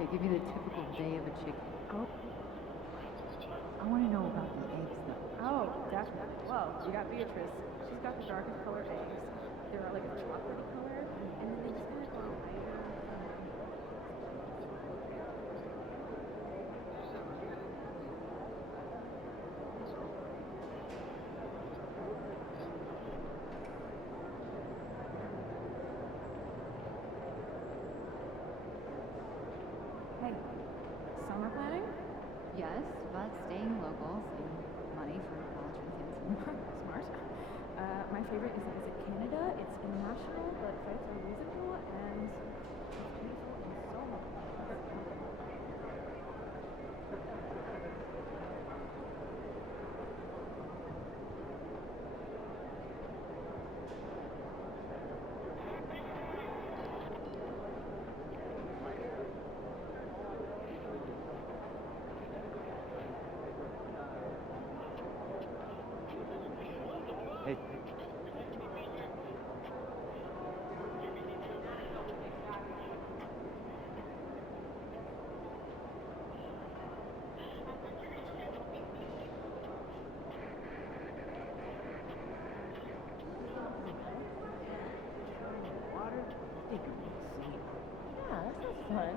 Okay, give me the typical day of a chicken. Oh, I want to know about the eggs, though. oh, definitely. Well, you got Beatrice. She's got the darkest colored eggs. They're like a chocolatey color, and then they just kind of go lighter. Hey, summer planning? Yes, but staying local, saving money for college for the kids. Smart. My favorite is to visit Canada. It's international, but flights are reasonable and it's beautiful and so much. Hey, water? I think it'd be a scene. Yeah, that sounds fun.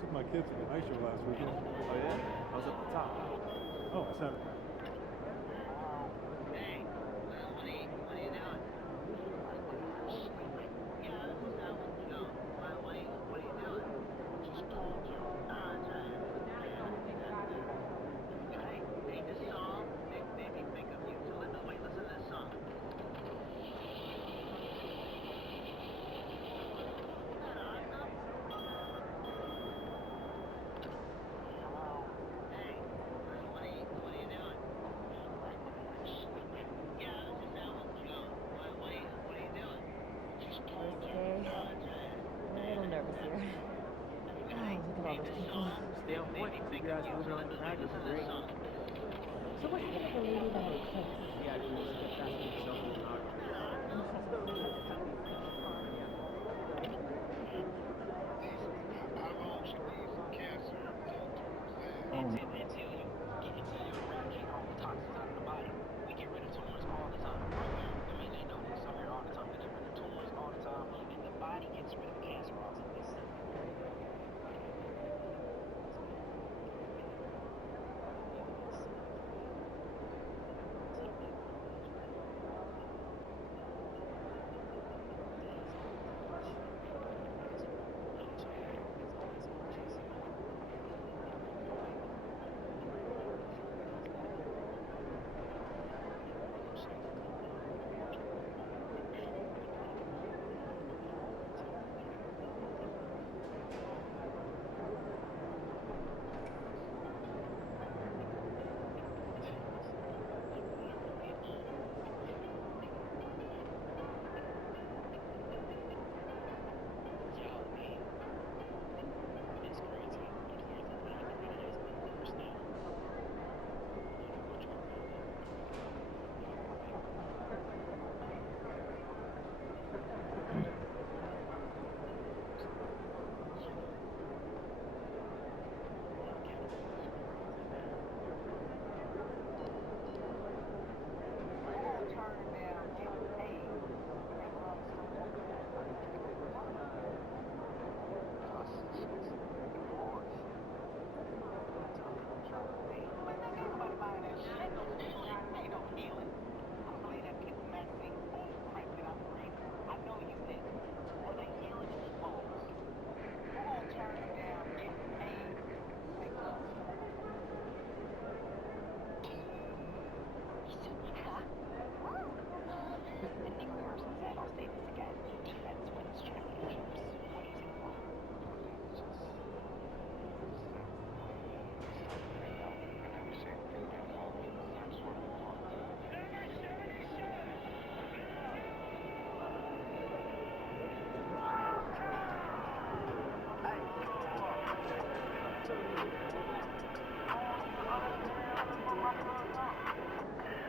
Took my kids to the ice show last weekend. Oh yeah? I was up the top. Oh, I said, Hey, what are you doing? Yeah, this is that one. No, what are you doing? Just told you. That's right. Hey, this song, they make me think of you. So wait, listen to this song. guys moving around the track. This is great. So much better for Lady than I think. Yeah, dude, let's get fast and yourself in the car. Until you eradicate all the toxins out of the body. We get rid of tumors all the time. I mean, they know this. I'm here all the time. We get rid of tumors all the time, and the body gets rid of cancer ultimately.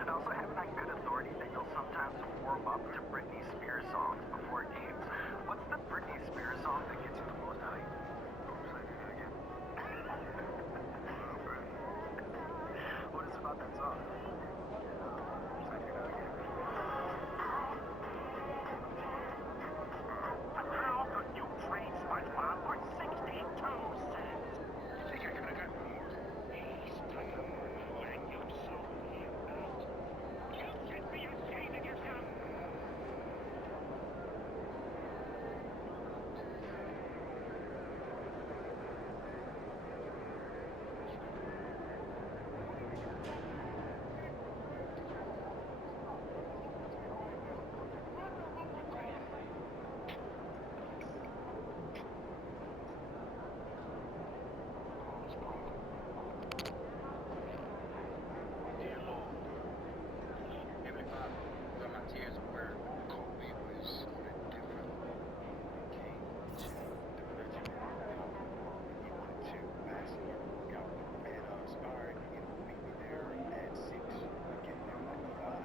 I also have it on good authority that you'll sometimes warm up to Britney Spears songs before games. What's the Britney Spears song that gets you the most hype? What is it about that song? How could you trade SpongeBob for 62 cents? You think I could have gotten more? He's done when you sold him out. You should be ashamed of yourself. Dear Lord, every father where my tears of where Kobe was different. Came to the regiment, he wanted to massacre, got man on scarred, meet me there at 6, get there at 5,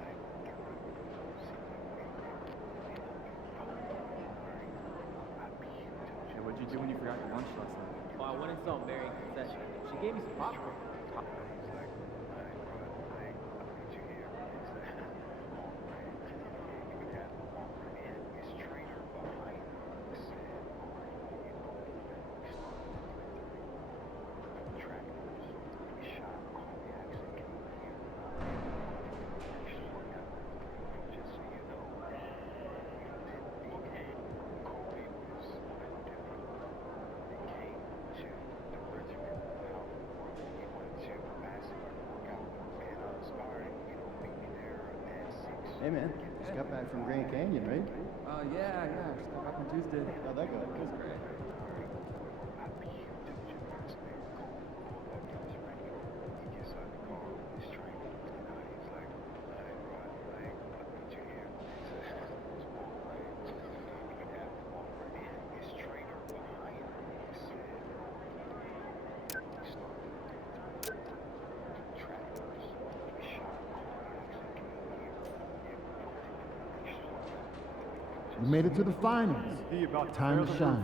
Hey, what'd you do when you forgot your lunch last night? Oh, I went and saw Mary in concession. She gave me some popcorn. Hey man, just got back from Grand Canyon, right? Yeah. Just got back on Tuesday. How'd that go? It was great. You made it to the finals. Time to shine.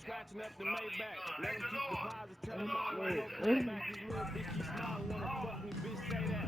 Scratching up the Maybach. Let him keep the positive. Tell him all right. Back his little bitch, keep smiling. Wanna fuck me, bitch, say that.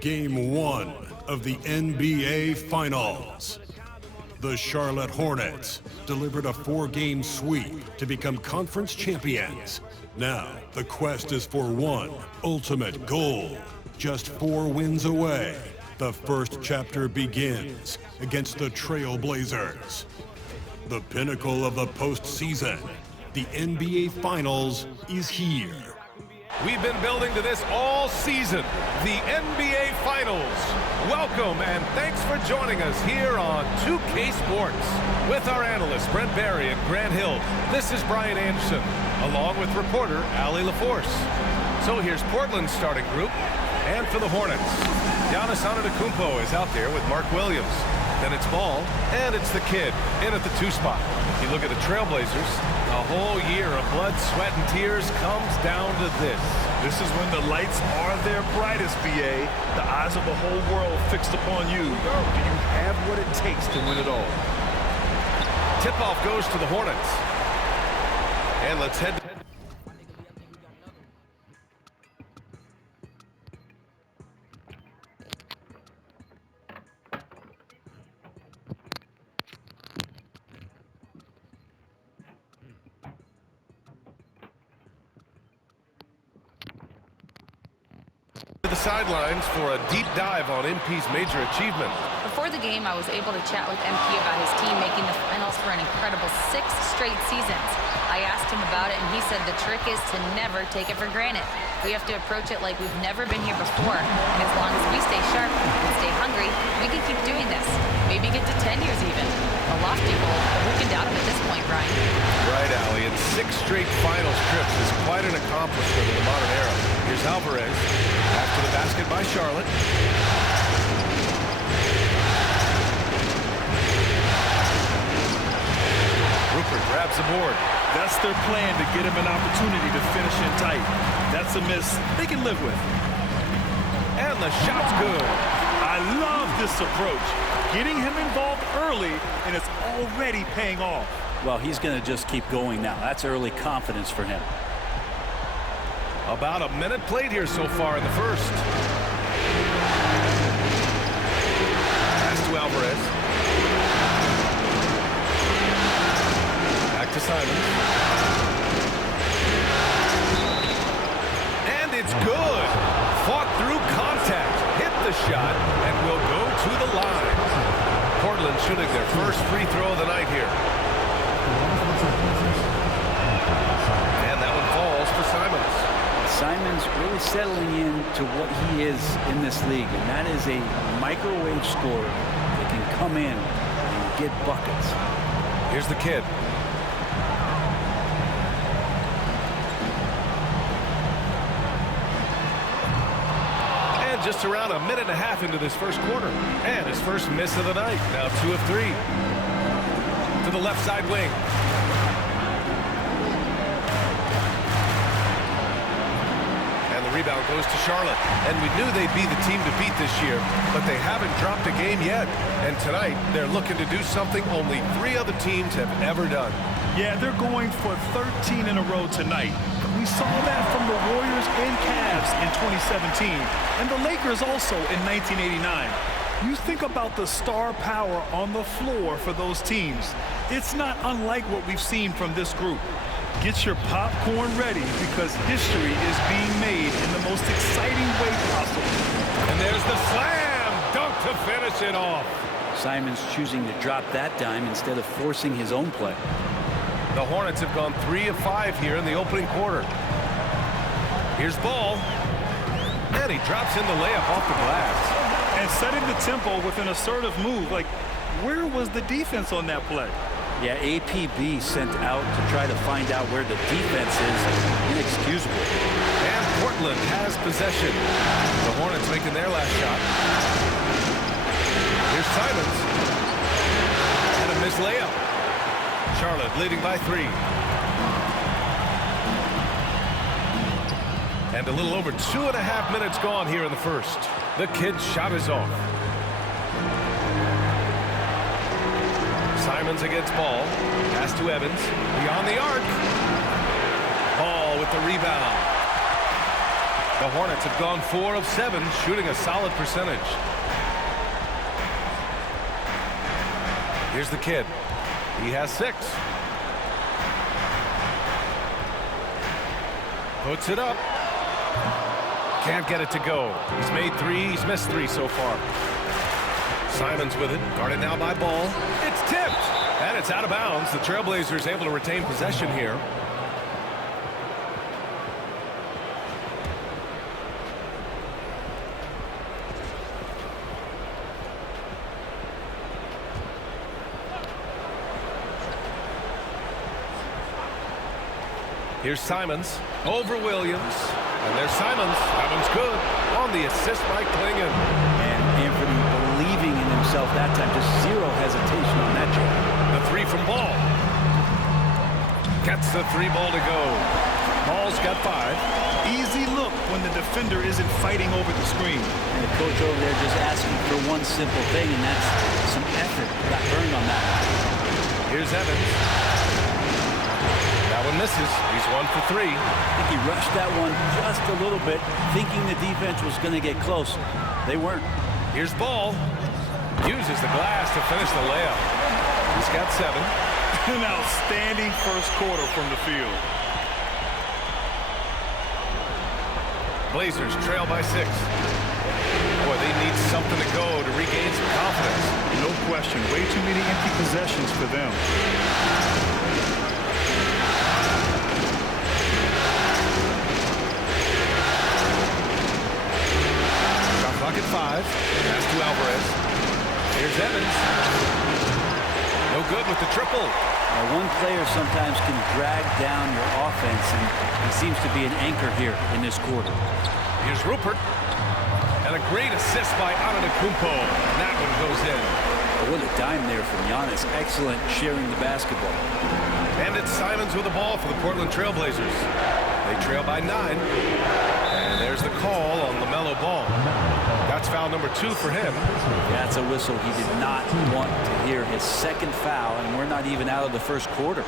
Game 1 of the NBA Finals. The Charlotte Hornets delivered a 4-game sweep to become conference champions. Now, the quest is for one ultimate goal. Just 4 wins away. The first chapter begins against the Trail Blazers. The pinnacle of the postseason, the NBA Finals, is here. We've been building to this all season, the NBA Finals. Welcome and thanks for joining us here on 2K Sports. With our analysts Brent Barry and Grant Hill, this is Brian Anderson, along with reporter Allie LaForce. So here's Portland's starting group, and for the Hornets, Giannis Antetokounmpo is out there with Mark Williams. Then it's Ball, and it's the kid in at the 2 spot. You look at the Trailblazers, a whole year of blood, sweat, and tears comes down to this. This is when the lights are their brightest, BA. The eyes of the whole world fixed upon you. Do you have what it takes to win it all? Tip-off goes to the Hornets. And let's head to the sidelines for a deep dive on MP's major achievement. Before the game, I was able to chat with MP about his team making the finals for an incredible 6 straight seasons. I asked him about it, and he said the trick is to never take it for granted. We have to approach it like we've never been here before, and as long as we stay sharp and stay hungry, we can keep doing this. Maybe get to 10 years even. A lofty goal, but who can doubt him at this point, Brian? Right, Allie, and 6 straight finals trips is quite an accomplishment in the modern era. Here's Alvarez, after the basket by Charlotte. Rupert grabs the board. That's their plan, to get him an opportunity to finish in tight. That's a miss they can live with. And the shot's good. I love this approach. Getting him involved early, and it's already paying off. Well, he's going to just keep going now. That's early confidence for him. About a minute played here so far in the first. Pass to Alvarez. Back to Simons. And it's good. Fought through contact. Hit the shot and will go to the line. Portland shooting their first free throw of the night here. And that one Simons really settling in to what he is in this league, and that is a microwave scorer that can come in and get buckets. Here's the kid. And just around a minute and a half into this first quarter. And his first miss of the night. Now 2 of 3. To the left side wing. And the rebound goes to Charlotte. And we knew they'd be the team to beat this year, but they haven't dropped a game yet. And tonight, they're looking to do something only 3 other teams have ever done. Yeah, they're going for 13 in a row tonight. We saw that from the Warriors and Cavs in 2017, and the Lakers also in 1989. You think about the star power on the floor for those teams. It's not unlike what we've seen from this group. Get your popcorn ready because history is being made in the most exciting way possible. And there's the slam dunk to finish it off. Simons choosing to drop that dime instead of forcing his own play. The Hornets have gone 3 of 5 here in the opening quarter. Here's Ball. And he drops in the layup off the glass. And setting the tempo with an assertive move. Like, where was the defense on that play? Yeah, APB sent out to try to find out where the defense is. Inexcusable. And Portland has possession. The Hornets making their last shot. Here's Simons. And a missed layup. Charlotte leading by 3. And a little over 2.5 minutes gone here in the first. The kid's shot is off. Simons against Ball. Pass to Evans. Beyond the arc. Ball with the rebound. The Hornets have gone 4 of 7, shooting a solid percentage. Here's the kid. He has 6. Puts it up. Can't get it to go. He's made 3. He's missed 3 so far. Simons with it. Guarded now by Ball. It's tipped. And it's out of bounds. The Trailblazers able to retain possession here. Here's Simons over Williams. And there's Simons. That one's good. On the assist by Klingon. And Anthony believing in himself that time. Just zero hesitation on that jump. The 3 from Ball. Gets the 3 ball to go. Ball's got 5. Easy look when the defender isn't fighting over the screen. And the coach over there just asking for one simple thing, and that's some effort. Got burned on that. Here's Evans. That one misses. He's 1 for 3. I think he rushed that one just a little bit, thinking the defense was going to get close. They weren't. Here's Ball. Uses the glass to finish the layup. He's got 7. An outstanding first quarter from the field. Blazers trail by 6. Boy, they need something to go to regain some confidence. No question. Way too many empty possessions for them. Clock at 5. Pass to Alvarez. Here's Evans. No good with the triple. Now, one player sometimes can drag down your offense, and he seems to be an anchor here in this quarter. Here's Rupert. And a great assist by Antetokounmpo. And that one goes in. Oh, what a dime there from Giannis. Excellent sharing the basketball. And it's Simons with the ball for the Portland Trailblazers. They trail by 9. And there's the call on LaMelo Ball. That's foul number 2 for him. That's a whistle he did not want to hear. His second foul, and we're not even out of the first quarter.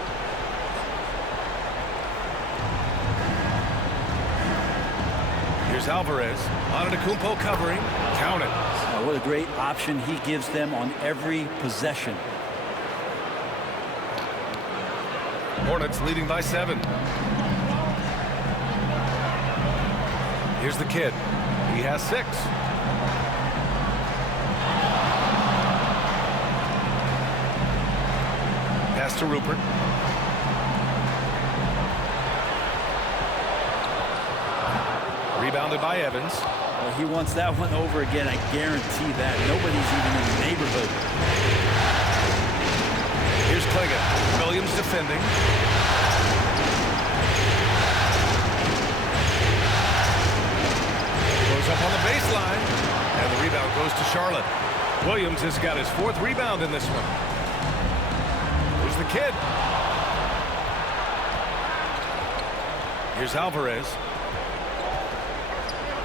Here's Alvarez. Antetokounmpo covering. Count it. What a great option he gives them on every possession. Hornets leading by 7. Here's the kid. He has 6. Pass to Rupert. Rebounded by Evans. Well, he wants that one over again, I guarantee that. Nobody's even in the neighborhood. Here's Clingan. Williams defending. Goes up on the baseline. And the rebound goes to Charlotte. Williams has got his 4th rebound in this one. Here's the kid. Here's Alvarez.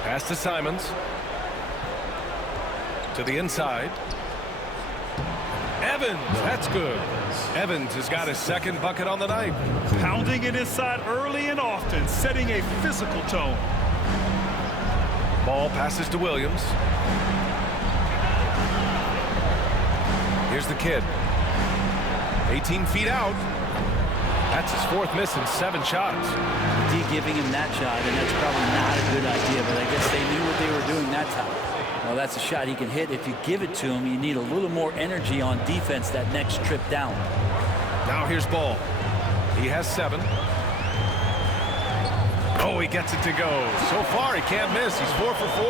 Pass to Simons. To the inside. Evans, that's good. Evans has got his 2nd bucket on the night. Pounding it inside early and often, setting a physical tone. Ball passes to Williams. Here's the kid. 18 feet out. That's his 4th miss in 7 shots. D giving him that shot, and that's probably not a good idea, but I guess they knew what they were doing that time. Well, that's a shot he can hit. If you give it to him, you need a little more energy on defense that next trip down. Now here's Ball. He has 7. Oh, he gets it to go. So far, he can't miss. He's 4 for 4.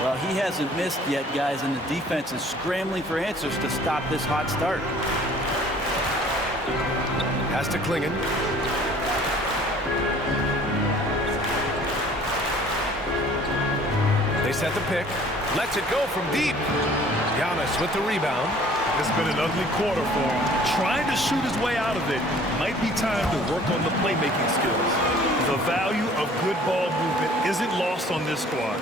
Well, he hasn't missed yet, guys, and the defense is scrambling for answers to stop this hot start. Has to Clingan. They set the pick. Lets it go from deep. Giannis with the rebound. It's been an ugly quarter for him. Trying to shoot his way out of it. Might be time to work on the playmaking skills. The value of good ball movement isn't lost on this squad.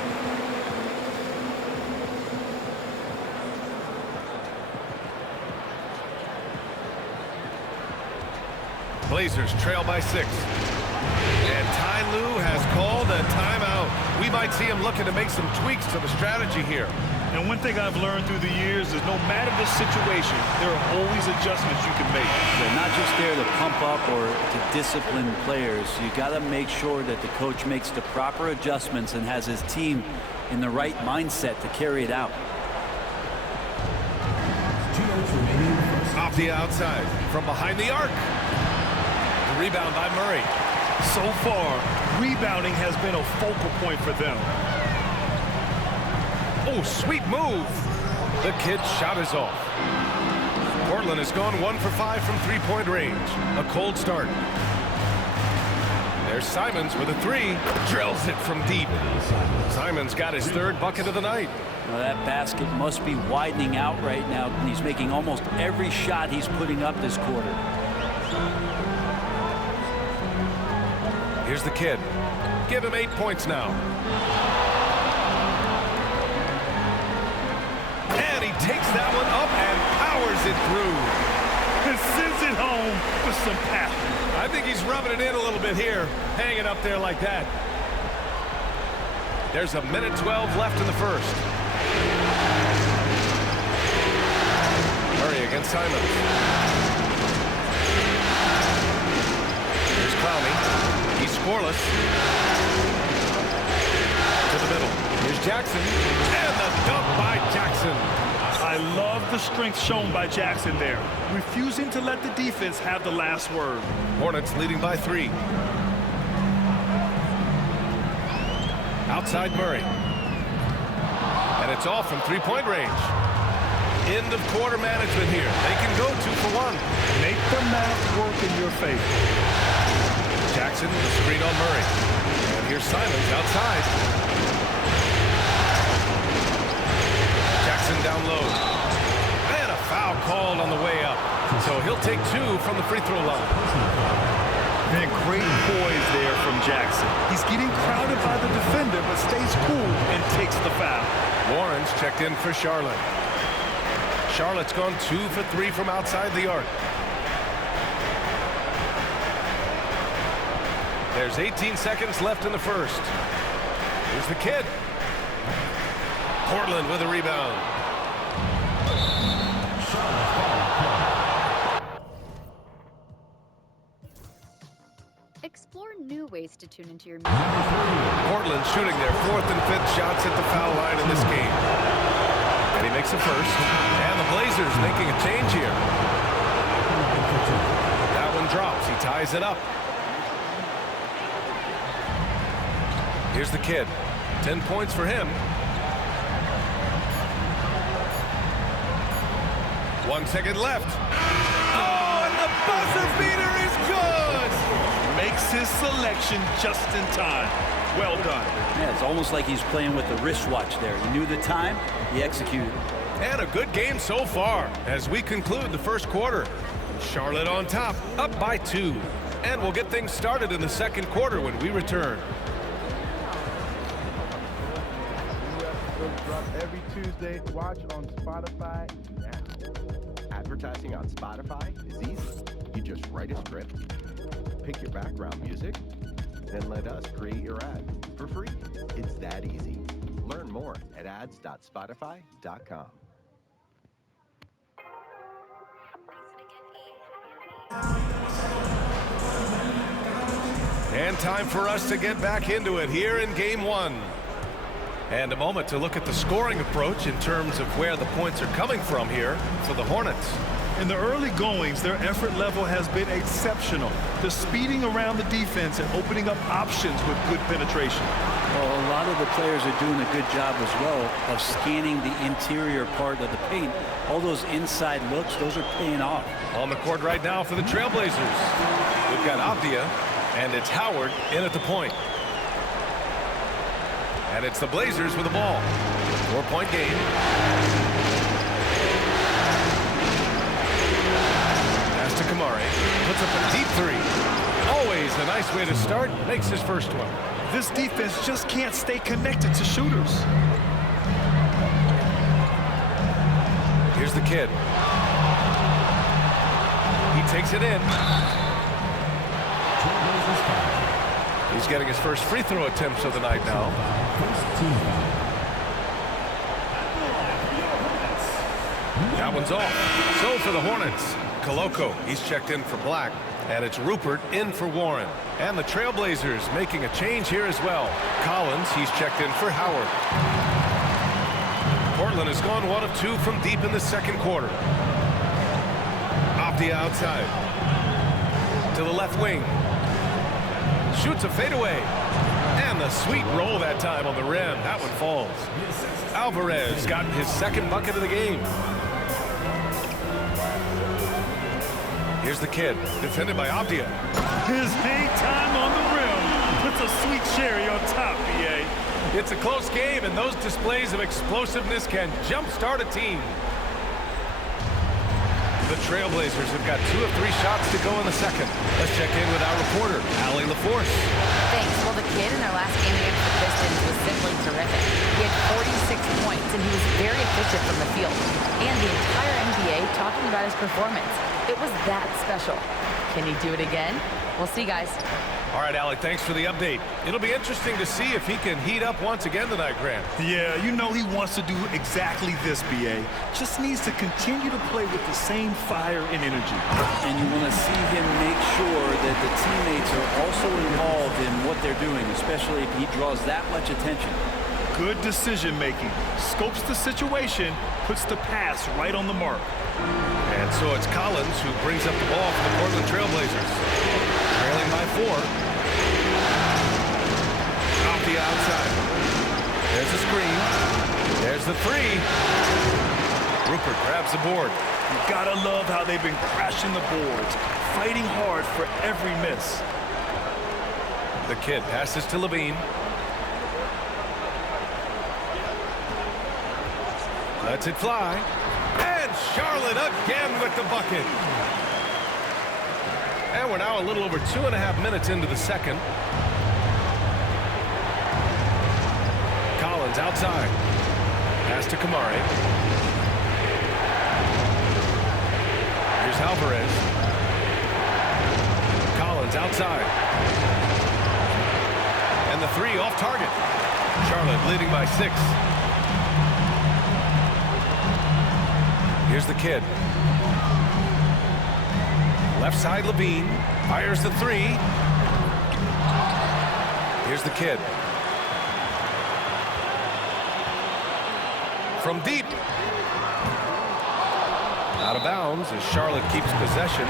Blazers trail by 6. And Ty Lue has called a timeout. We might see him looking to make some tweaks to the strategy here. And one thing I've learned through the years is no matter the situation, there are always adjustments you can make. They're not just there to pump up or to discipline players. You got to make sure that the coach makes the proper adjustments and has his team in the right mindset to carry it out. Off the outside, from behind the arc. The rebound by Murray. So far, rebounding has been a focal point for them. Oh, sweet move. The kid's shot is off. Portland has gone 1 for 5 from 3-point range. A cold start. There's Simons with a 3. Drills it from deep. Simons got his 3rd bucket of the night. Well, that basket must be widening out right now, and he's making almost every shot he's putting up this quarter. Here's the kid. Give him 8 points now. And he takes that one up and powers it through. And sends it home with some passion. I think he's rubbing it in a little bit here, hanging up there like that. There's a minute 12 left in the first. Murray against Simons. Here's Clowney. He's scoreless. To the middle. Here's Jackson. And the dunk by Jackson. I love the strength shown by Jackson there, refusing to let the defense have the last word. Hornets leading by 3. Outside Murray. And it's off from 3-point range. End of quarter management here. They can go 2 for 1. Make the math work in your favor. Jackson with a screen on Murray. And here's Simons outside. Jackson down low. And a foul called on the way up. So he'll take 2 from the free throw line. And great poise there from Jackson. He's getting crowded by the defender, but stays cool and takes the foul. Warren's checked in for Charlotte. Charlotte's gone 2 for 3 from outside the arc. There's 18 seconds left in the first. Here's the kid. Portland with a rebound. Explore new ways to tune into your music. Portland shooting their 4th and 5th shots at the foul line in this game. And he makes a first. And the Blazers making a change here. That one drops. He ties it up. Here's the kid. 10 points for him. 1 second left. Oh, and the buzzer beater is good! Makes his selection just in time. Well done. Yeah, it's almost like he's playing with the wristwatch there. He knew the time, he executed. And a good game so far as we conclude the first quarter. Charlotte on top, up by 2. And we'll get things started in the second quarter when we return. New episodes drop every Tuesday. Watch on Spotify now. Advertising on Spotify is easy. You just write a script, pick your background music, then let us create your ad for free. It's that easy. Learn more at ads.spotify.com. And time for us to get back into it here in game 1. And a moment to look at the scoring approach in terms of where the points are coming from here for the Hornets. In the early goings, their effort level has been exceptional. They're speeding around the defense and opening up options with good penetration. Well, a lot of the players are doing a good job as well of scanning the interior part of the paint. All those inside looks, those are paying off. On the court right now for the Trailblazers, we've got Avdia, and it's Howard in at the point. And it's the Blazers with the ball. 4-point game. Pass to Kamari. Puts up a deep 3. Always a nice way to start. Makes his first one. This defense just can't stay connected to shooters. Here's the kid. He takes it in. He's getting his first free throw attempts of the night now. That one's off. So for the Hornets, Koloko, he's checked in for Black. And it's Rupert in for Warren. And the Trailblazers making a change here as well. Collins, he's checked in for Howard. Portland has gone 1 of 2 from deep in the second quarter. Avdia outside. To the left wing. Shoots a fadeaway. And the sweet roll that time on the rim. That one falls. Alvarez got his second bucket of the game. Here's the kid, defended by Avdia. His hang time on the rim puts a sweet cherry on top, BA. It's a close game, and those displays of explosiveness can jumpstart a team. The Trailblazers have got 2 of 3 shots to go in the second. Let's check in with our reporter, Allie LaForce. Thanks. Well, the kid in their last game against the Pistons was simply terrific. He had 46 points, and he was very efficient from the field. And the entire NBA talking about his performance. It was that special. Can he do it again? We'll see, guys. All right, Alec, thanks for the update. It'll be interesting to see if he can heat up once again tonight, Grant. Yeah, you know he wants to do exactly this, BA. Just needs to continue to play with the same fire and energy. And you want to see him make sure that the teammates are also involved in what they're doing, especially if he draws that much attention. Good decision-making. Scopes the situation, puts the pass right on the mark. And so it's Collins who brings up the ball for the Portland Trailblazers. Trailing by 4. Off the outside. There's the screen. There's the 3. Rupert grabs the board. You gotta love how they've been crashing the boards, fighting hard for every miss. The kid passes to Levine. Lets it fly. And Charlotte again with the bucket. And we're now a little over 2.5 minutes into the second. Collins outside. Pass to Kamari. Here's Alvarez. Collins outside. And the 3 off target. Charlotte leading by 6. Here's the kid. Left side, Levine. Fires the 3. Here's the kid. From deep. Out of of bounds as Charlotte keeps possession.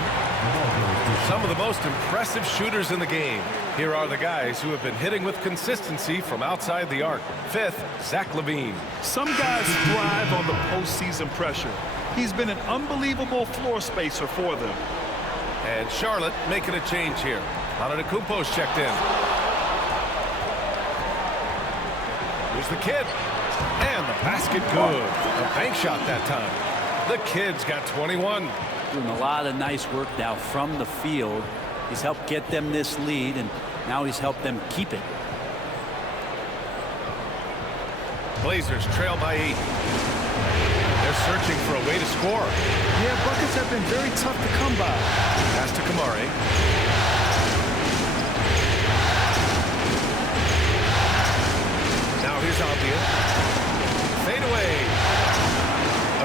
Some of the most impressive shooters in the game. Here are the guys who have been hitting with consistency from outside the arc. Fifth, Zach LaVine. Some guys thrive on the postseason pressure. He's been an unbelievable floor spacer for them. And Charlotte making a change here. Antetokounmpo's checked in. Here's the kid. And the basket good. A bank shot that time. The kid's got 21. Doing a lot of nice work now from the field. He's helped get them this lead, and now he's helped them keep it. Blazers trail by 8. They're searching for a way to score. Yeah, buckets have been very tough to come by. Pass to Kamari. Now here's Avdia. Fade away.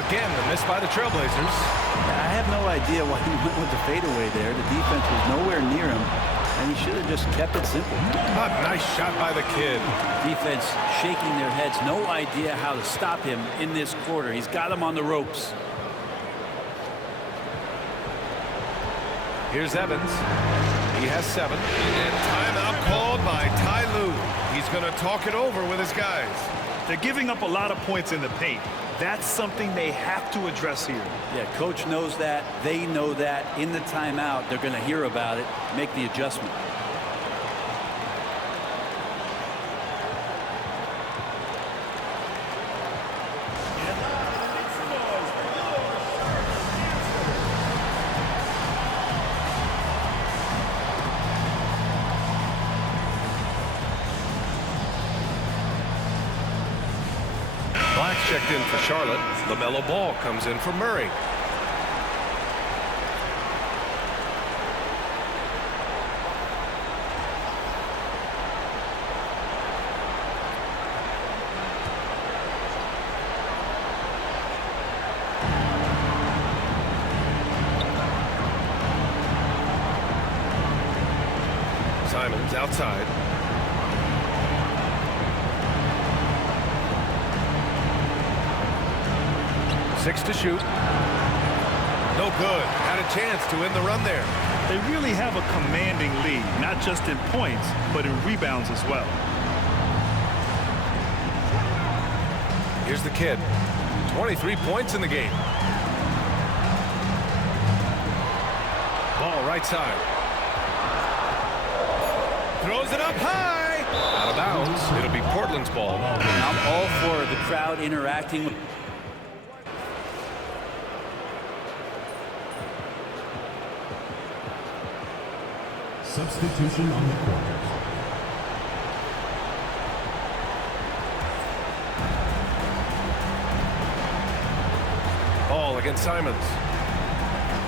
Again, the miss by the Trailblazers. I have no idea why he went with the fadeaway there. The defense was nowhere near him, and he should have just kept it simple. A nice shot by the kid. Defense shaking their heads. No idea how to stop him in this quarter. He's got him on the ropes. Here's Evans. He has 7. And timeout called by Ty Lue. He's going to talk it over with his guys. They're giving up a lot of points in the paint. That's something they have to address here. Yeah, coach knows that. They know that. In the timeout, they're going to hear about it, make the adjustment. Black's checked in for Charlotte. LaMelo Ball comes in for Murray. Simons outside. Six to shoot. No good. Had a chance to win the run there. They really have a commanding lead, not just in points, but in rebounds as well. Here's the kid. 23 points in the game. Ball right side. Throws it up high. Out of bounds. It'll be Portland's ball. I'm all for the crowd interacting with. Substitution on the court. Ball against Simons.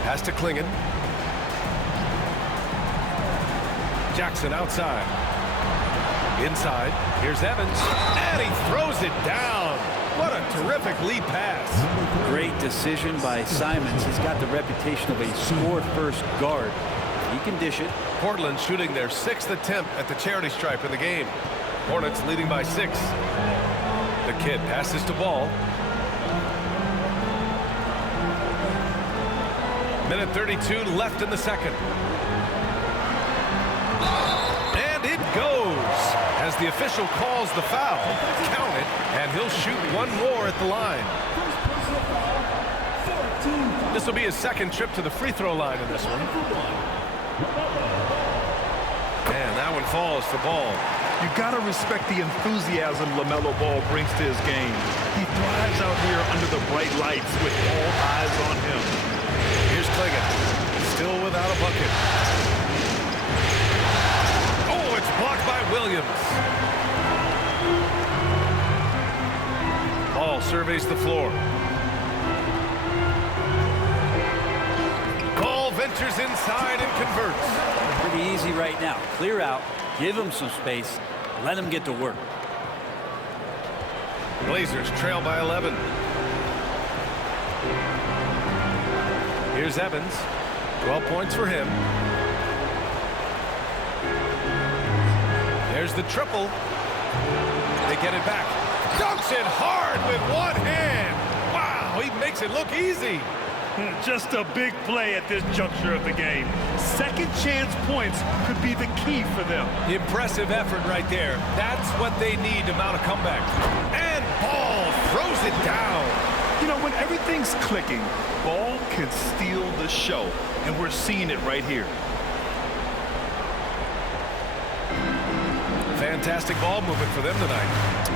Pass to Klingon. Jackson outside. Inside. Here's Evans. And he throws it down. What a terrific lead pass. Great decision by Simons. He's got the reputation of a score-first guard. He can dish it. Portland shooting their 6th attempt at the charity stripe in the game. Hornets leading by 6. The kid passes to Ball. Minute 32 left in the second. And it goes. As the official calls the foul, count it, and he'll shoot one more at the line. This will be his second trip to the free throw line in this one. And that one falls for Ball. You gotta respect the enthusiasm LaMelo Ball brings to his game. He thrives out here under the bright lights with all eyes on him. Here's Klingon, still without a bucket. Oh, it's blocked by Williams. Ball surveys the floor. Ball ventures inside and converts. Pretty easy right now. Clear out, give him some space, let him get to work. Blazers trail by 11. Here's Evans. 12 points for him. There's the triple. They get it back. Dunks it hard with one hand. Wow, he makes it look easy. Just a big play at this juncture of the game. Second chance points could be the key for them. Impressive effort right there. That's what they need to mount a comeback. And Ball throws it down. You know, when everything's clicking, Ball can steal the show, and we're seeing it right here. Fantastic ball movement for them tonight.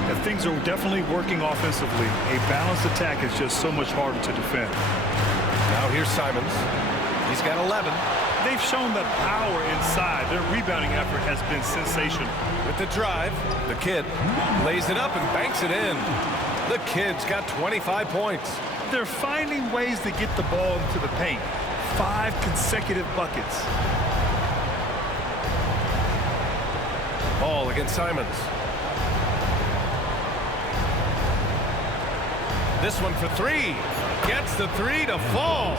And things are definitely working offensively. A balanced attack is just so much harder to defend. Now here's Simons. He's got 11. They've shown the power inside. Their rebounding effort has been sensational. With the drive, the kid lays it up and banks it in. The kid's got 25 points. They're finding ways to get the ball into the paint. 5 consecutive buckets. Ball against Simons. This one for 3. Gets the 3 to fall.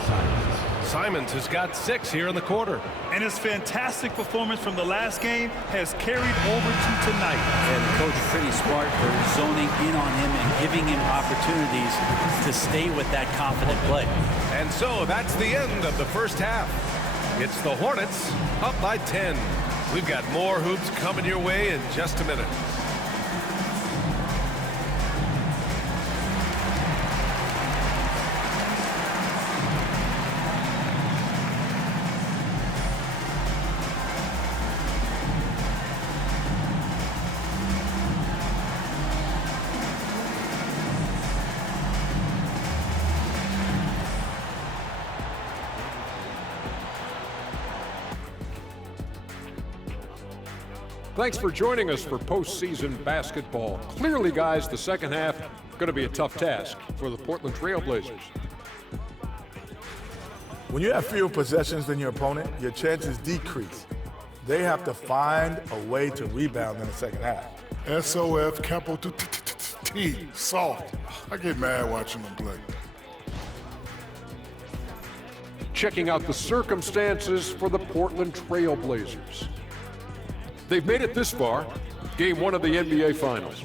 Simons has got 6 here in the quarter. And his fantastic performance from the last game has carried over to tonight. And the coach is pretty smart for zoning in on him and giving him opportunities to stay with that confident play. And so that's the end of the first half. It's the Hornets up by 10. We've got more hoops coming your way in just a minute. Thanks for joining us for postseason basketball. Clearly, guys, the second half going to be a tough task for the Portland Trail Blazers. When you have fewer possessions than your opponent, your chances decrease. They have to find a way to rebound in the second half. SOF, capital T, soft. I get mad watching them play. Checking out the circumstances for the Portland Trail Blazers. They've made it this far, game 1 of the NBA Finals.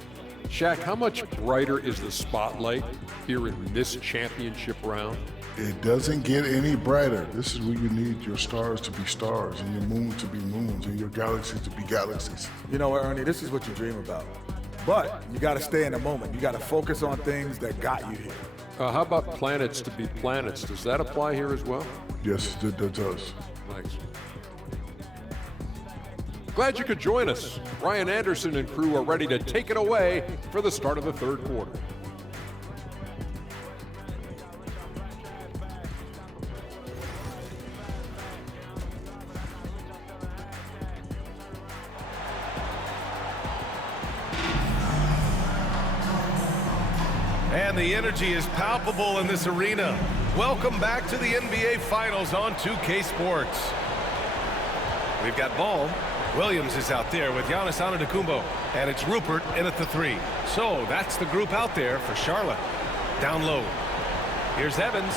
Shaq, how much brighter is the spotlight here in this championship round? It doesn't get any brighter. This is where you need your stars to be stars and your moons to be moons and your galaxies to be galaxies. You know what, Ernie, this is what you dream about. But you got to stay in the moment. You got to focus on things that got you here. How about planets to be planets? Does that apply here as well? Yes, it does. Thanks. Glad you could join us. Ryan Anderson and crew are ready to take it away for the start of the third quarter. And the energy is palpable in this arena. Welcome back to the NBA Finals on 2K Sports. We've got Ball. Williams is out there with Giannis Antetokounmpo, and it's Rupert in at the 3. So that's the group out there for Charlotte. Down low. Here's Evans.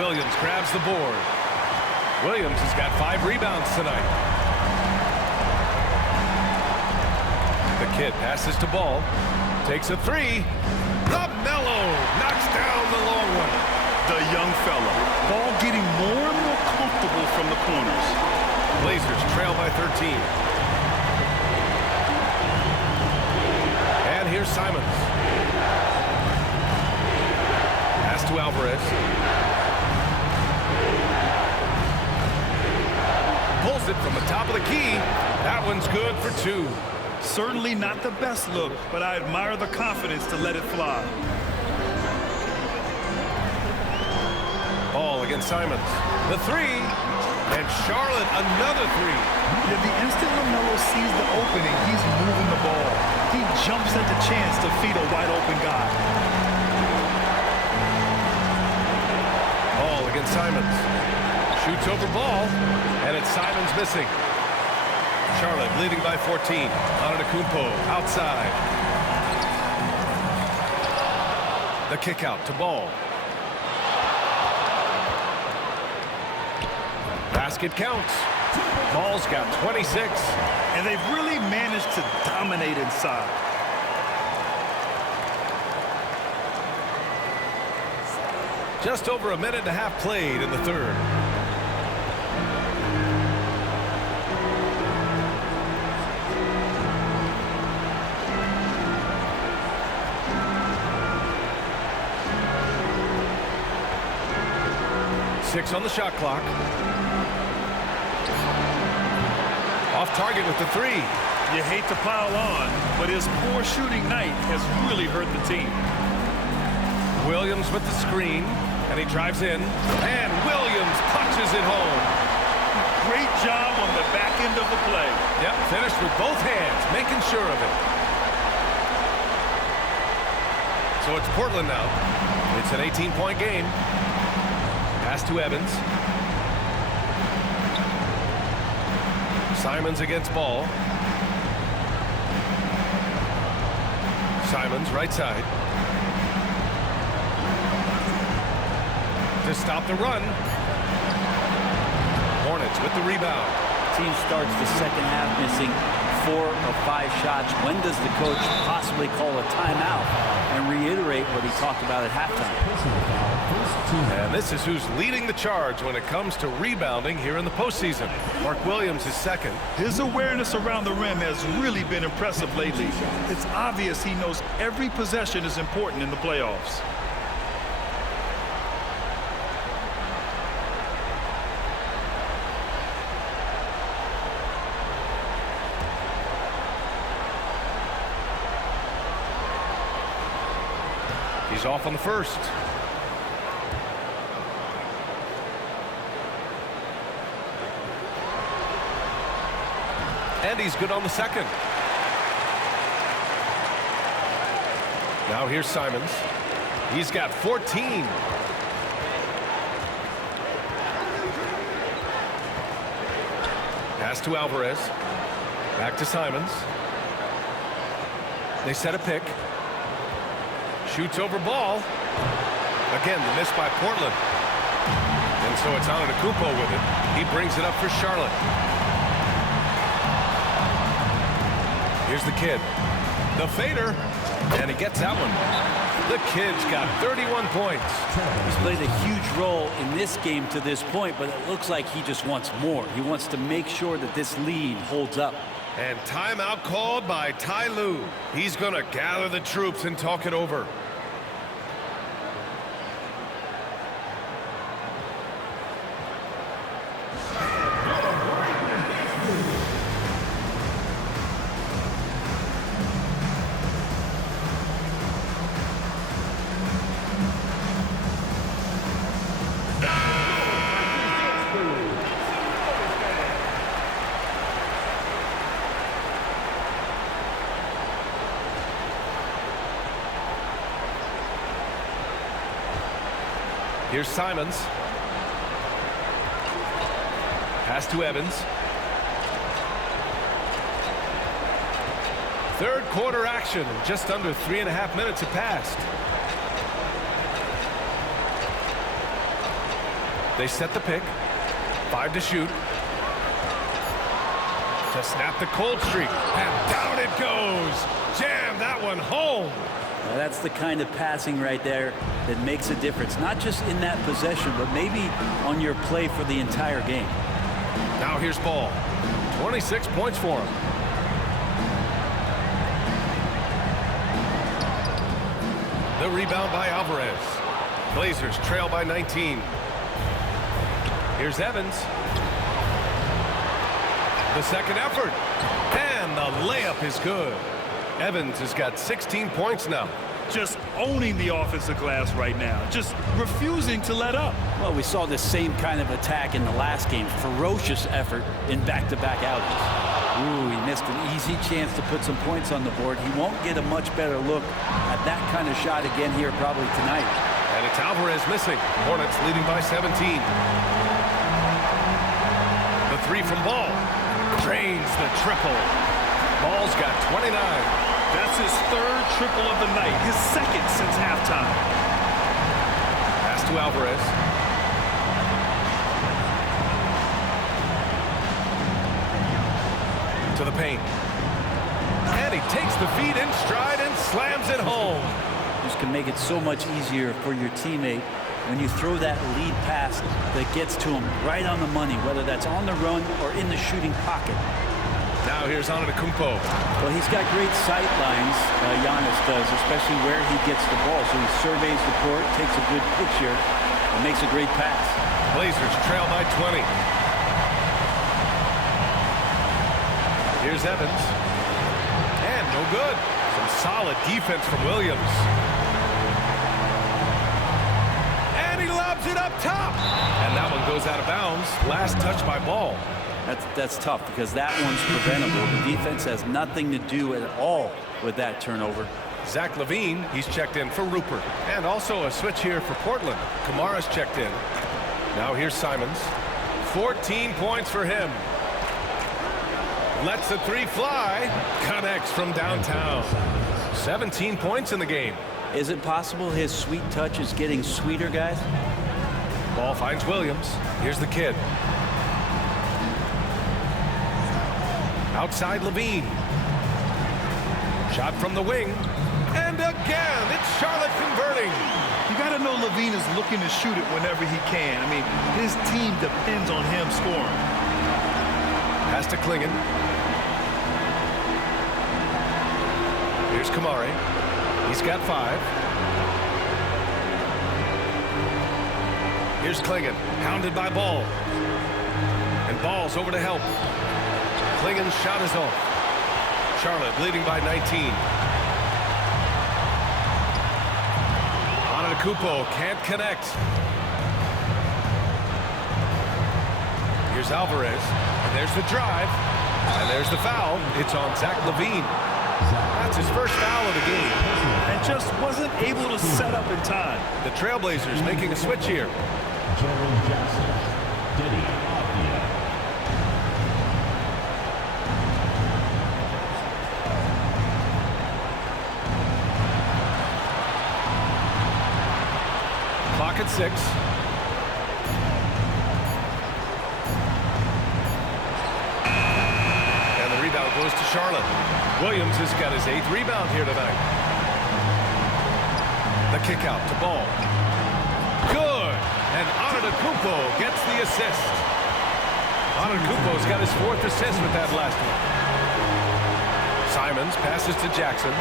Williams grabs the board. Williams has got 5 rebounds tonight. The kid passes to Ball. Takes a 3. LaMelo knocks down the long one. The young fella. Ball getting more and more comfortable from the corners. Blazers trail by 13. And here's Simons. Pass to Alvarez. Pulls it from the top of the key. That one's good for 2. Certainly not the best look, but I admire the confidence to let it fly. Ball against Simons. The 3. And Charlotte, another 3. Yeah, the instant LaMelo sees the opening, he's moving the ball. He jumps at the chance to feed a wide-open guy. Ball against Simons. Shoots over Ball, and it's Simons missing. Charlotte leading by 14. Antetokounmpo outside. The kick out to Ball. Basket counts. Ball's got 26. And they've really managed to dominate inside. Just over a minute and a half played in the third. Six on the shot clock. Off target with the three. You hate to pile on, but his poor shooting night has really hurt the team. Williams with the screen, and he drives in, and Williams punches it home. Great job on the back end of the play. Yep, finished with both hands, making sure of it. So it's Portland now. It's an 18-point game. Pass to Evans. Simons against Ball. Simons, right side. To stop the run. Hornets with the rebound. Team starts the second half missing 4 of 5 shots. When does the coach possibly call a timeout and reiterate what he talked about at halftime? And this is who's leading the charge when it comes to rebounding here in the postseason. Mark Williams is second. His awareness around the rim has really been impressive lately. It's obvious he knows every possession is important in the playoffs. He's off on the first. And he's good on the second. Now here's Simons. He's got 14. Pass to Alvarez. Back to Simons. They set a pick. Shoots over Ball. Again, the miss by Portland. And so it's Antetokounmpo with it. He brings it up for Charlotte. Here's the kid. The fader. And he gets that one. The kid's got 31 points. He's played a huge role in this game to this point, but it looks like he just wants more. He wants to make sure that this lead holds up. And timeout called by Ty Lue. He's going to gather the troops and talk it over. Here's Simons. Pass to Evans. Third quarter action. Just under 3.5 minutes have passed. They set the pick. 5 to shoot. To snap the cold streak. And down it goes. Jam that one home. Now that's the kind of passing right there that makes a difference, not just in that possession, but maybe on your play for the entire game. Now here's Ball. 26 points for him. The rebound by Alvarez. Blazers trail by 19. Here's Evans. The second effort. And the layup is good. Evans has got 16 points now. Just owning the offensive glass right now. Just refusing to let up. Well, we saw the same kind of attack in the last game. Ferocious effort in back-to-back outings. Ooh, he missed an easy chance to put some points on the board. He won't get a much better look at that kind of shot again here probably tonight. And it's Alvarez missing. Hornets leading by 17. The three from Ball. Drains the triple. Ball's got 29. That's his third triple of the night, his second since halftime. Pass to Alvarez. To the paint. And he takes the feed in stride and slams it home. Just can make it so much easier for your teammate when you throw that lead pass that gets to him right on the money, whether that's on the run or in the shooting pocket. Now here's Antetokounmpo. Well, he's got great sight lines, Giannis does, especially where he gets the ball. So he surveys the court, takes a good picture, and makes a great pass. Blazers trail by 20. Here's Evans. And no good. Some solid defense from Williams. And he lobs it up top. And that one goes out of bounds. Last touch by Ball. That's tough because that one's preventable. The defense has nothing to do at all with that turnover. Zach LaVine, he's checked in for Rupert. And also a switch here for Portland. Kamara's checked in. Now here's Simons. 14 points for him. Lets the three fly. Connects from downtown. 17 points in the game. Is it possible his sweet touch is getting sweeter, guys? Ball finds Williams. Here's the kid. Outside LaVine. Shot from the wing. And again, it's Charlotte converting. You got to know LaVine is looking to shoot it whenever he can. I mean, his team depends on him scoring. Pass to Klingon. Here's Kamari. He's got 5. Here's Klingon, hounded by Ball. And Ball's over to help. Klingon's shot is off. Charlotte leading by 19. Antetokounmpo can't connect. Here's Alvarez. And there's the drive. And there's the foul. It's on Zach LaVine. That's his first foul of the game. And just wasn't able to set up in time. The Trailblazers making a switch here. Jaren Jackson, Deni Avdija. Clock at 6. And the rebound goes to Charlotte. Williams has got his 8th rebound here tonight. The kick out to Ball. Good. And Antetokounmpo gets the assist. Antetokounmpo's got his 4th assist with that last one. Simons passes to Jackson.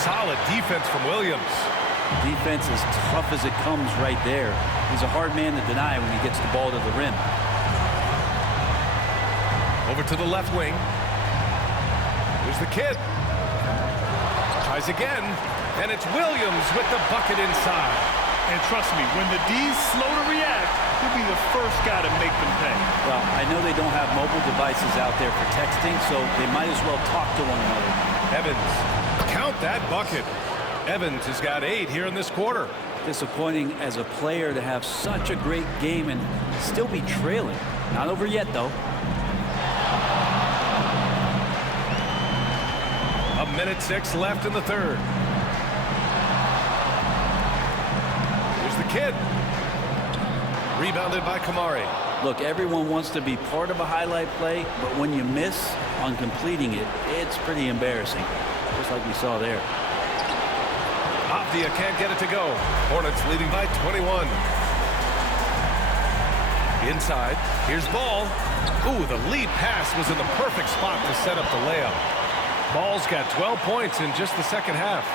Solid defense from Williams. Defense as tough as it comes right there. He's a hard man to deny when he gets the ball to the rim. Over to the left wing. Here's the kid. Tries again. And it's Williams with the bucket inside. And trust me, when the D's slow to react, he'll be the first guy to make them pay. Well, I know they don't have mobile devices out there for texting, so they might as well talk to one another. Evans. Count that bucket. Evans has got 8 here in this quarter. Disappointing as a player to have such a great game and still be trailing. Not over yet, though. A minute 6 left in the third. Here's the kid. Rebounded by Kamari. Look, everyone wants to be part of a highlight play, but when you miss on completing it, it's pretty embarrassing. Just like we saw there. Avdija can't get it to go. Hornets leading by 21. Inside. Here's Ball. Ooh, the lead pass was in the perfect spot to set up the layup. Ball's got 12 points in just the second half.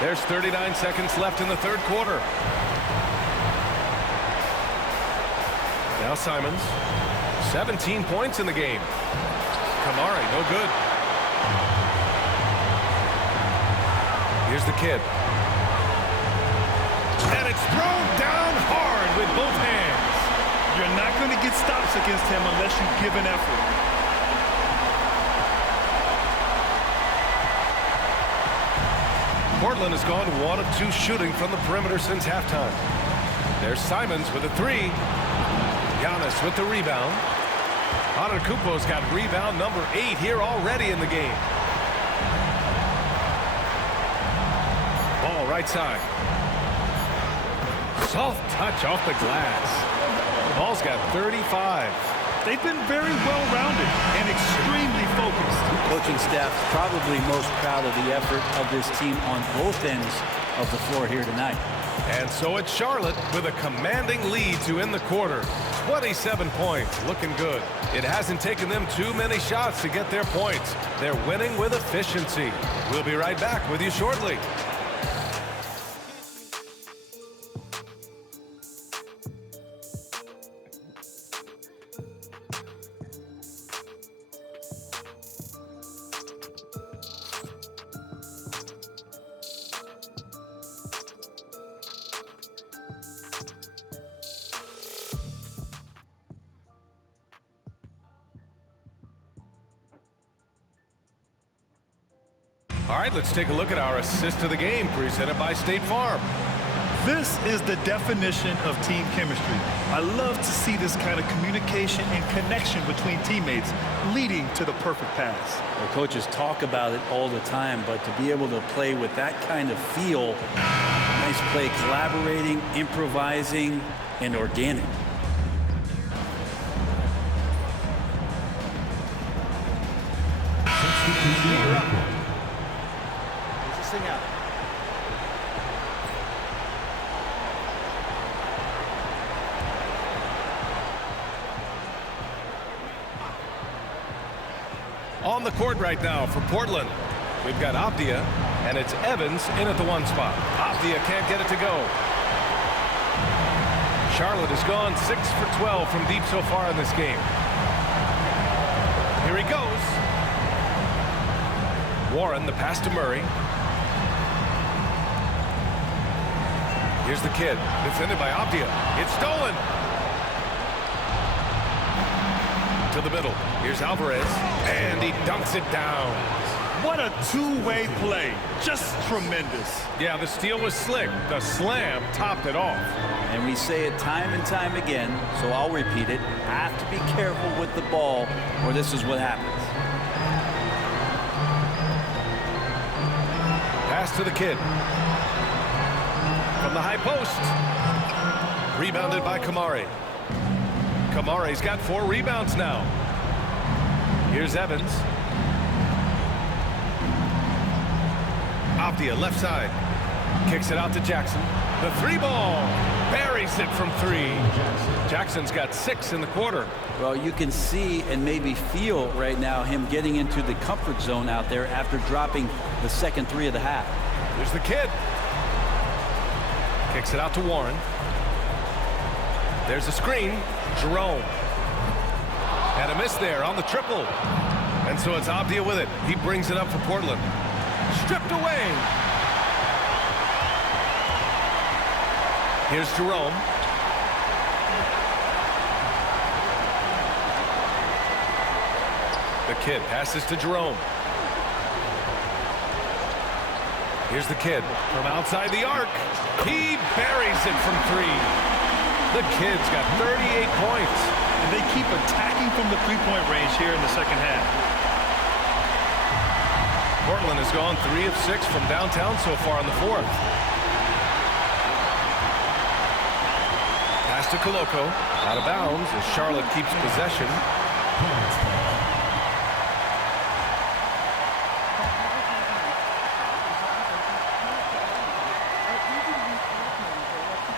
There's 39 seconds left in the third quarter. Now Simons. 17 points in the game. Kamari, no good. Here's the kid. And it's thrown down hard with both hands. You're not going to get stops against him unless you give an effort. Portland has gone 1 of 2 shooting from the perimeter since halftime. There's Simons with a 3. Giannis with the rebound. Antetokounmpo's got rebound number 8 here already in the game. Ball right side. Soft touch off the glass. Ball's got 35. They've been very well-rounded and extremely focused. Coaching staff probably most proud of the effort of this team on both ends of the floor here tonight. And so it's Charlotte with a commanding lead to end the quarter. 27 points, looking good. It hasn't taken them too many shots to get their points. They're winning with efficiency. We'll be right back with you shortly. All right, let's take a look at our assist of the game presented by State Farm. This is the definition of team chemistry. I love to see this kind of communication and connection between teammates leading to the perfect pass. Well, coaches talk about it all the time, but to be able to play with that kind of feel, nice play, collaborating, improvising, and organic. Out. On the court right now for Portland, we've got Avdia, and it's Evans in at the one spot. Avdia can't get it to go. Charlotte has gone 6 for 12 from deep so far in this game. Here he goes. Warren, the pass to Murray. Here's the kid, defended by Avdia. It's stolen. To the middle. Here's Alvarez, and he dunks it down. What a two-way play. Just tremendous. Yeah, the steal was slick. The slam topped it off. And we say it time and time again, so I'll repeat it. Have to be careful with the ball, or this is what happens. Pass to the kid. From the high post. Rebounded by Kamari. Kamari's got 4 rebounds now. Here's Evans. Avdia left side. Kicks it out to Jackson. The 3-ball. Buries it from 3. Jackson's got 6 in the quarter. Well, you can see and maybe feel right now him getting into the comfort zone out there after dropping the second 3 of the half. Here's the kid. Kicks it out to Warren. There's a screen. Jerome. And a miss there on the triple. And so it's Avdia with it. He brings it up for Portland. Stripped away. Here's Jerome. The kid passes to Jerome. Here's the kid from outside the arc. He buries it from 3. The kid's got 38 points. And they keep attacking from the three-point range here in the second half. Portland has gone 3 of 6 from downtown so far in the 4th. Pass to Koloko. Out of bounds as Charlotte keeps possession.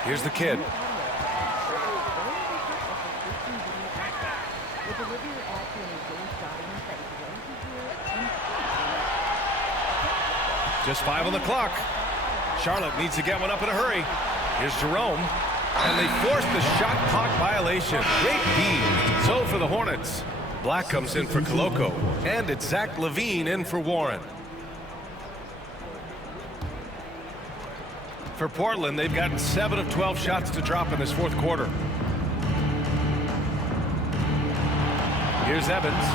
Here's the kid. Just 5 on the clock. Charlotte needs to get one up in a hurry. Here's Jerome. And they force the shot clock violation. Great D. So for the Hornets, Black comes in for Koloko. And it's Zach Levine in for Warren. For Portland, they've gotten 7 of 12 shots to drop in this 4th quarter. Here's Evans.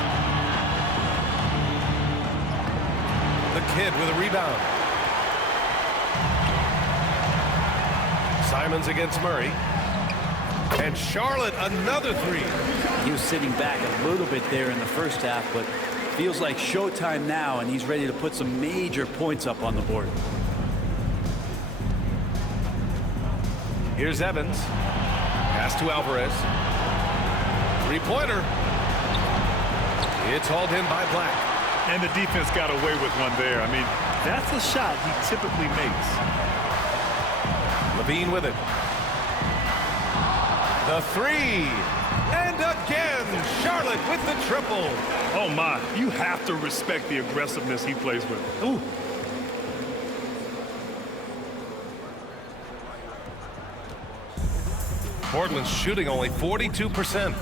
The kid with a rebound. Simons against Murray. And Charlotte, another 3. He was sitting back a little bit there in the first half, but feels like showtime now, and he's ready to put some major points up on the board. Here's Evans. Pass to Alvarez. 3-pointer. It's hauled in by Black. And the defense got away with one there. I mean, that's a shot he typically makes. Levine with it. The three. And again, Charlotte with the triple. Oh, my. You have to respect the aggressiveness he plays with. Ooh. Portland's shooting only 42%.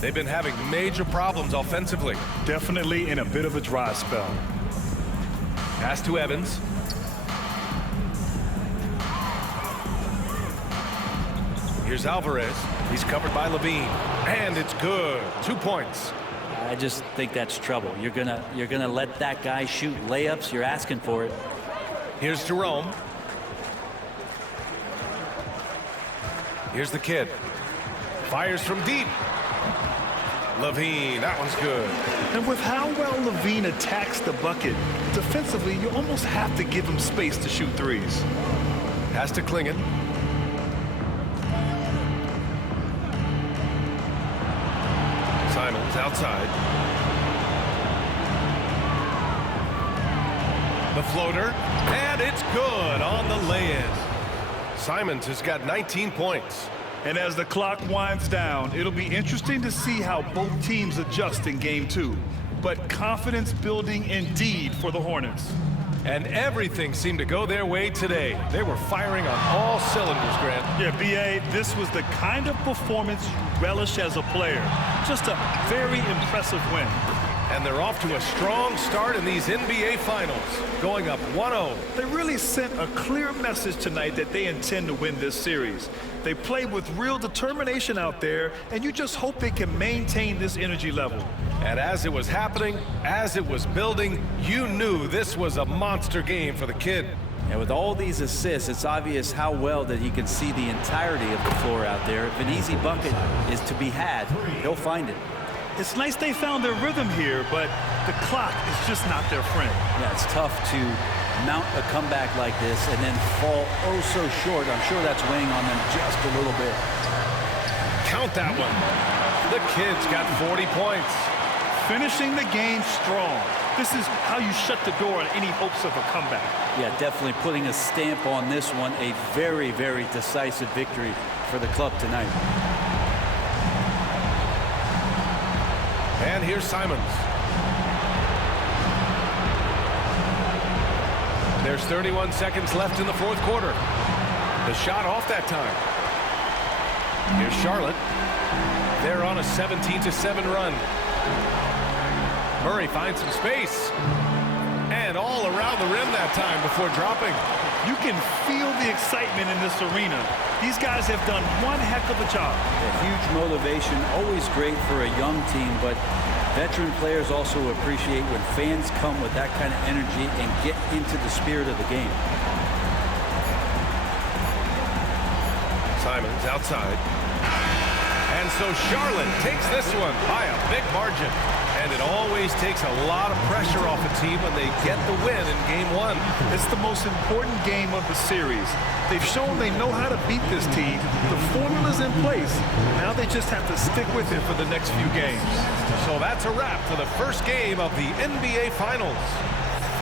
They've been having major problems offensively. Definitely in a bit of a dry spell. Pass to Evans. Here's Alvarez. He's covered by Levine. And it's good. 2 points. I just think that's trouble. You're gonna let that guy shoot layups. You're asking for it. Here's Jerome. Here's the kid. Fires from deep. Levine, that one's good. And with how well Levine attacks the bucket, defensively, you almost have to give him space to shoot threes. Pass to Klingon. Simons outside. The floater, and it's good on the lay-in. Simons has got 19 points. And as the clock winds down, it'll be interesting to see how both teams adjust in game 2. But confidence building indeed for the Hornets. And everything seemed to go their way today. They were firing on all cylinders, Grant. Yeah, B.A., this was the kind of performance you relish as a player. Just a very impressive win. And they're off to a strong start in these NBA Finals, going up 1-0. They really sent a clear message tonight that they intend to win this series. They played with real determination out there, and you just hope they can maintain this energy level. And as it was happening, as it was building, you knew this was a monster game for the kid. And with all these assists, it's obvious how well that he can see the entirety of the floor out there. If an easy bucket is to be had, he'll find it. It's nice they found their rhythm here, but the clock is just not their friend. Yeah, it's tough to mount a comeback like this and then fall oh so short. I'm sure that's weighing on them just a little bit. Count that one. The kid's got 40 points. Finishing the game strong. This is how you shut the door on any hopes of a comeback. Yeah, definitely putting a stamp on this one. A very, very decisive victory for the club tonight. And here's Simons. There's 31 seconds left in the fourth quarter. The shot off that time. Here's Charlotte. They're on a 17-7 run. Murray finds some space. And all around the rim that time before dropping. You can feel the excitement in this arena. These guys have done one heck of a job. A huge motivation, always great for a young team, but veteran players also appreciate when fans come with that kind of energy and get into the spirit of the game. Simons outside. And so Charlotte takes this one by a big margin. And it always takes a lot of pressure off a team when they get the win in game 1. It's the most important game of the series. They've shown they know how to beat this team. The formula's in place. Now they just have to stick with it for the next few games. So that's a wrap for the first game of the NBA Finals.